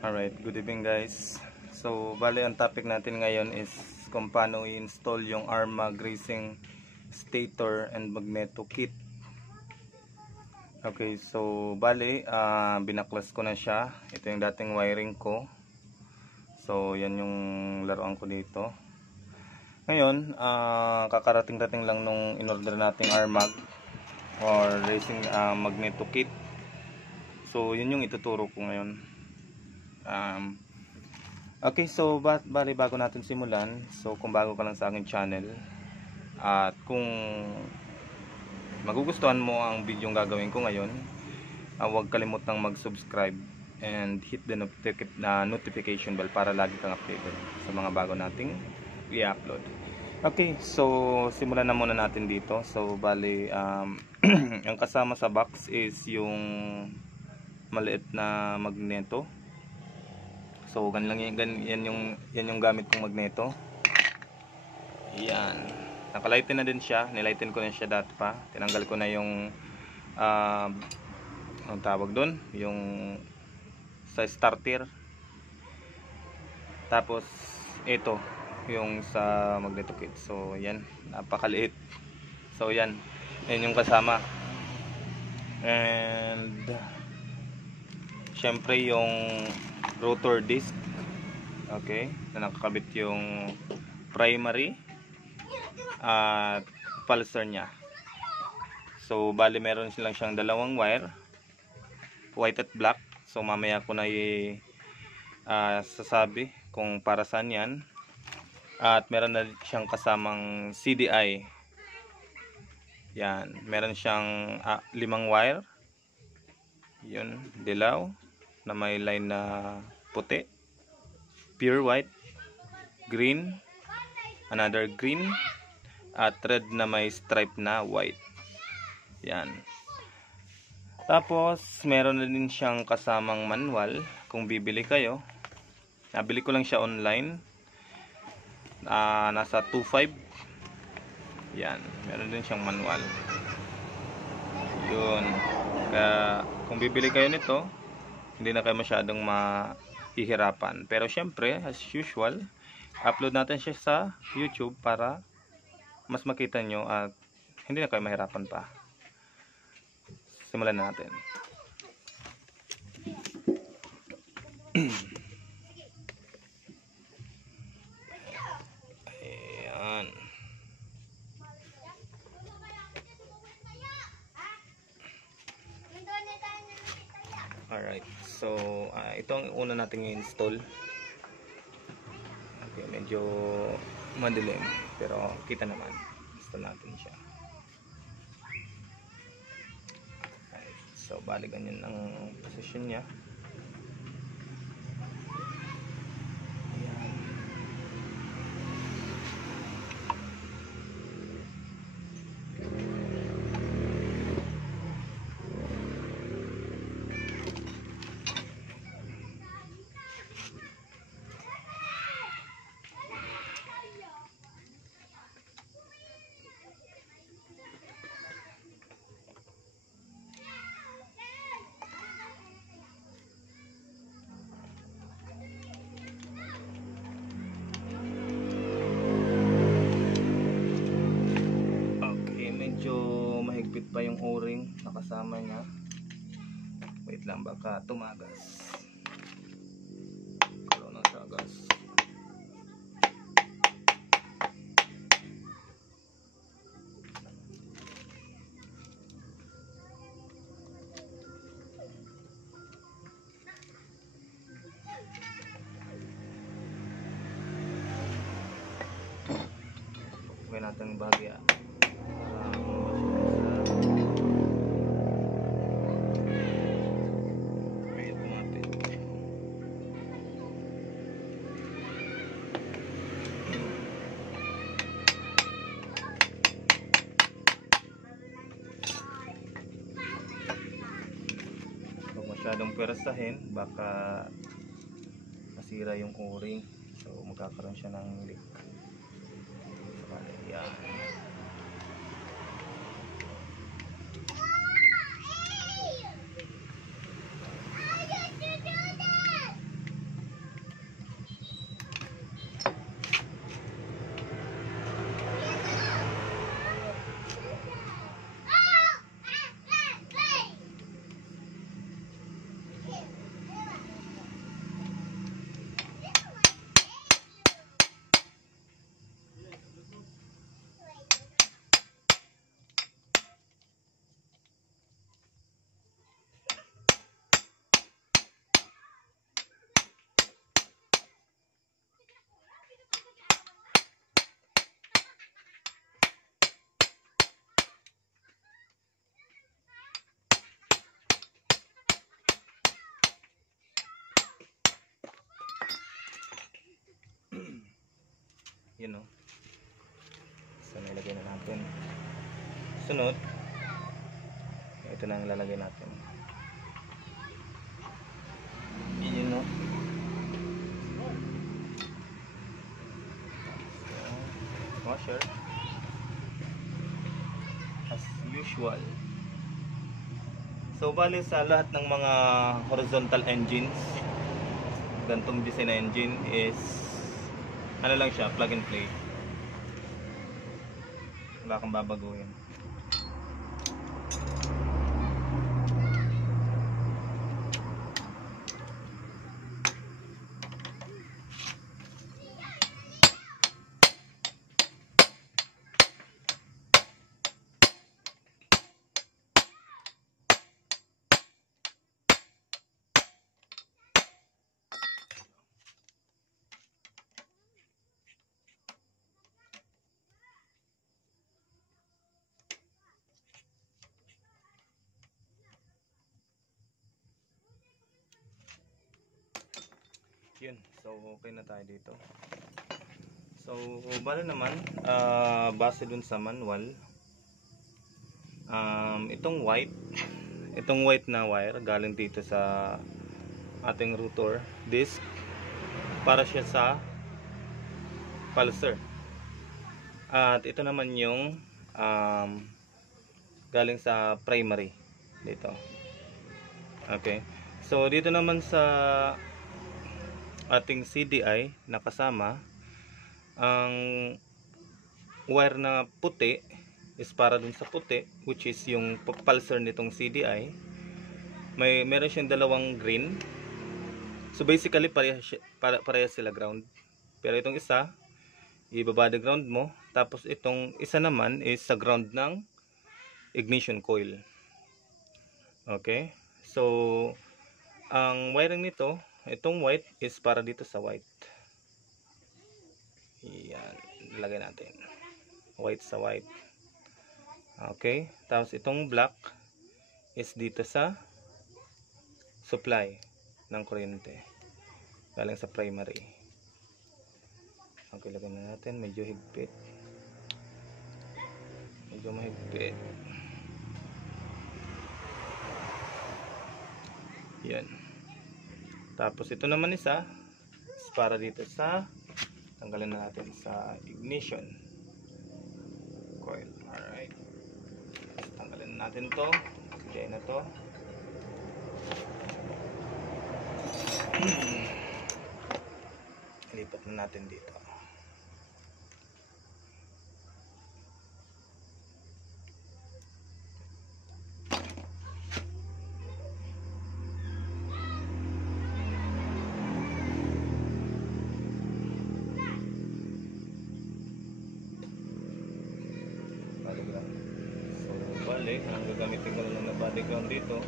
Alright, good evening guys. So, bali ang topic natin ngayon is kung paano i-install yung Armag Racing stator and magneto kit. Okay, so bali, binaklas ko na siya. Ito yung dating wiring ko. So, yan yung laruan ko dito. Ngayon, kakarating-dating lang nung in-order nating Armag or Racing magneto kit. So, yun yung ituturo ko ngayon. Okay, so bali bago natin simulan, so kung bago ka lang sa aking channel at kung magugustuhan mo ang video yung gagawin ko ngayon, huwag kalimutang mag-subscribe and hit the notification bell para lagi kang updated sa mga bago nating i-upload. Okay, so simulan na muna natin dito. So bali ang kasama sa box is yung maliit na magneto. So yan yung gamit kong magneto. Yan. Nakalighten na din siya. Nilighten ko na siya dati pa. Tinanggal ko na yung anong tawag doon? Yung sa starter. Tapos ito yung sa magneto kit. So yan, napakaliit. So yan yung kasama. And syempre yung rotor disc, okay, na nakakabit yung primary at pulsar nya. So bali meron silang siyang dalawang wire, white at black. So mamaya ko na sasabi kung para saan yan. At meron na siyang kasamang CDI. Yan, meron siyang 5 wire. Yun, dilaw na may line na puti, pure white, green, another green, at red na may stripe na white. Yan. Tapos meron na din siyang kasamang manual kung bibili kayo. Nabili ko lang siya online. Nasa 2.5. Yan, meron din siyang manual. Yun. Kaya kung bibili kayo nito, hindi na kayo masyadong mahihirapan. Pero syempre, as usual, upload natin siya sa YouTube para mas makita nyo at hindi na kayo mahirapan pa. Simulan na natin. Ayan. Alright, so ito ang una nating i-install. Okay, medyo madilim pero kita naman. Install natin siya. Alright, so bali ganyan ang position niya. Pa yung o-ring nakasama niya. Wait lang, baka tumagas. Karoon ng tagas. Huwag natin bahagya. Masyadong pwersahin, baka masira yung o-ring. So magkakaroon siya ng leak. So, yan. Yun o. So nilagay na natin. Sunod, ito na ang lalagay natin. Yun o. Washer. As usual. So bali sa lahat ng mga horizontal engines, gantong design na engine is ano lang siya, plug and play. Wala kang babaguhin. Yun, so okay na tayo dito. So bala naman, base dun sa manual, itong white na wire galing dito sa ating rotor disc para siya sa pulser. At ito naman yung galing sa primary dito. Okay, so dito naman sa ating CDI nakasama, ang wire na puti is para dun sa puti, which is yung pulser nitong CDI. Meron siyang dalawang green. So basically parehas sila ground. Pero itong isa, ibabody ground mo. Tapos itong isa naman is sa ground ng ignition coil. Okay, so ang wiring nito, itong white is para dito sa white. Yan, nilagay natin white sa white. Okay, tapos itong black is dito sa supply ng kuryente galing sa primary. Okay, lagyan na natin, medyo higpit, medyo mahigpit. Yan. Tapos ito naman isa is para dito sa, tanggalin na natin sa ignition coil. Alright, tanggalin na natin to, lagay na to. Ilipat na natin dito. Bali, ang gagamitin ko na lang na body ground dito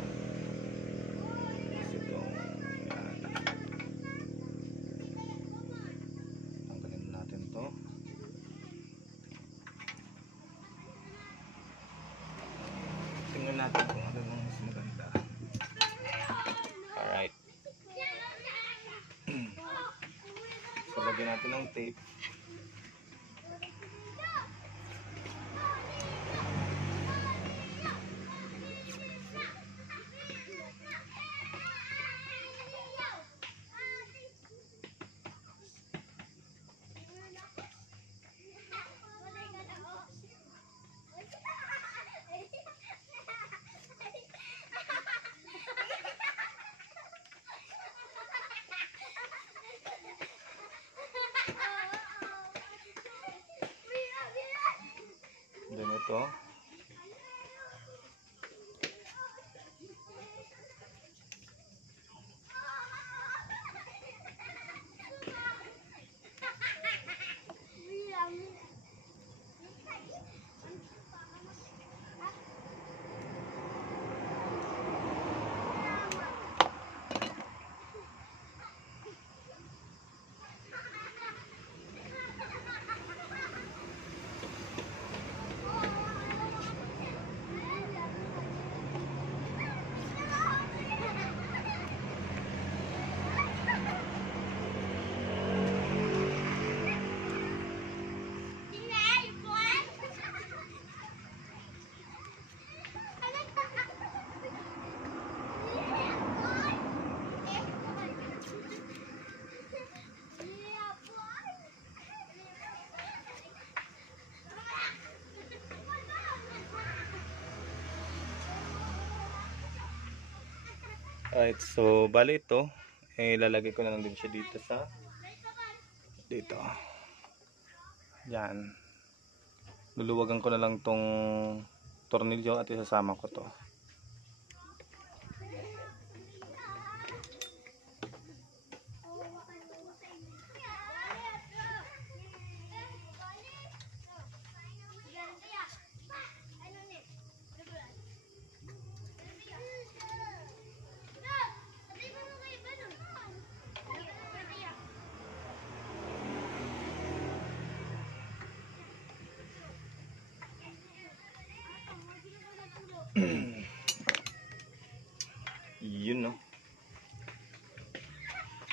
is ito. Tanggalin natin to. Tingnan natin kung ano ang mas maganda. Alright. So lagyan natin ng tape. Then ito, Alright, so bali ito, ilalagay ko na lang din siya dito sa dito. Yan. Luluwagan ko na lang tong tornilyo at isasama ko to. Yun, no.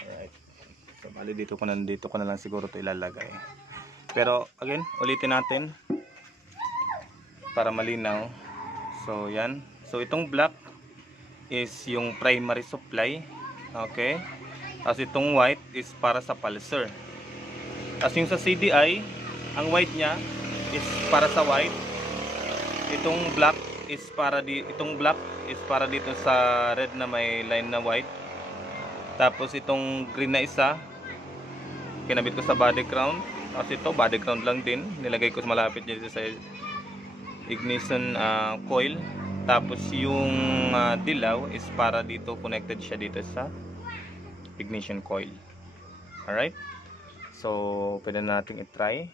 Alright, so bali dito ko na lang siguro ito ilalagay, pero again ulitin natin para malinaw. So yan, so itong black is yung primary supply, okay, tapos itong white is para sa pulsar, tapos yung sa CDI ang white nya is para sa white, itong black is para dito sa red na may line na white, tapos itong green na isa kinabit ko sa body crown, tapos ito body crown lang din, nilagay ko sa malapit dito sa ignition coil, tapos yung dilaw is para dito, connected siya dito sa ignition coil. Alright, so pwede natin i-try.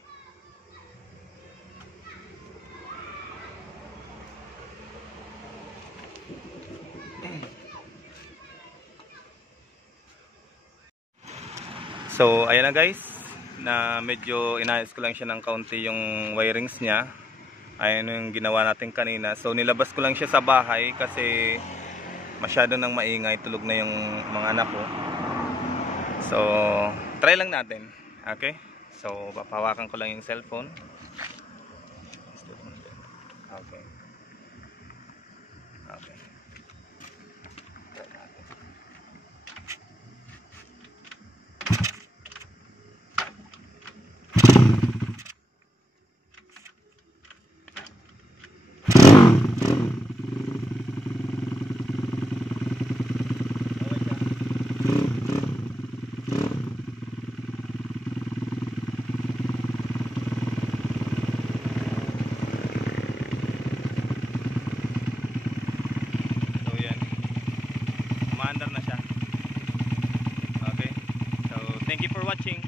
So ayan na guys, na medyo inayos ko lang siya ng kaunti yung wirings niya. Ayan yung ginawa natin kanina. So nilabas ko lang siya sa bahay kasi masyado nang maingay, tulog na yung mga anak ko. So try lang natin. Okay, so papawakan ko lang yung cellphone. Okay. Okay. Umaandar na siya. Okay, so thank you for watching.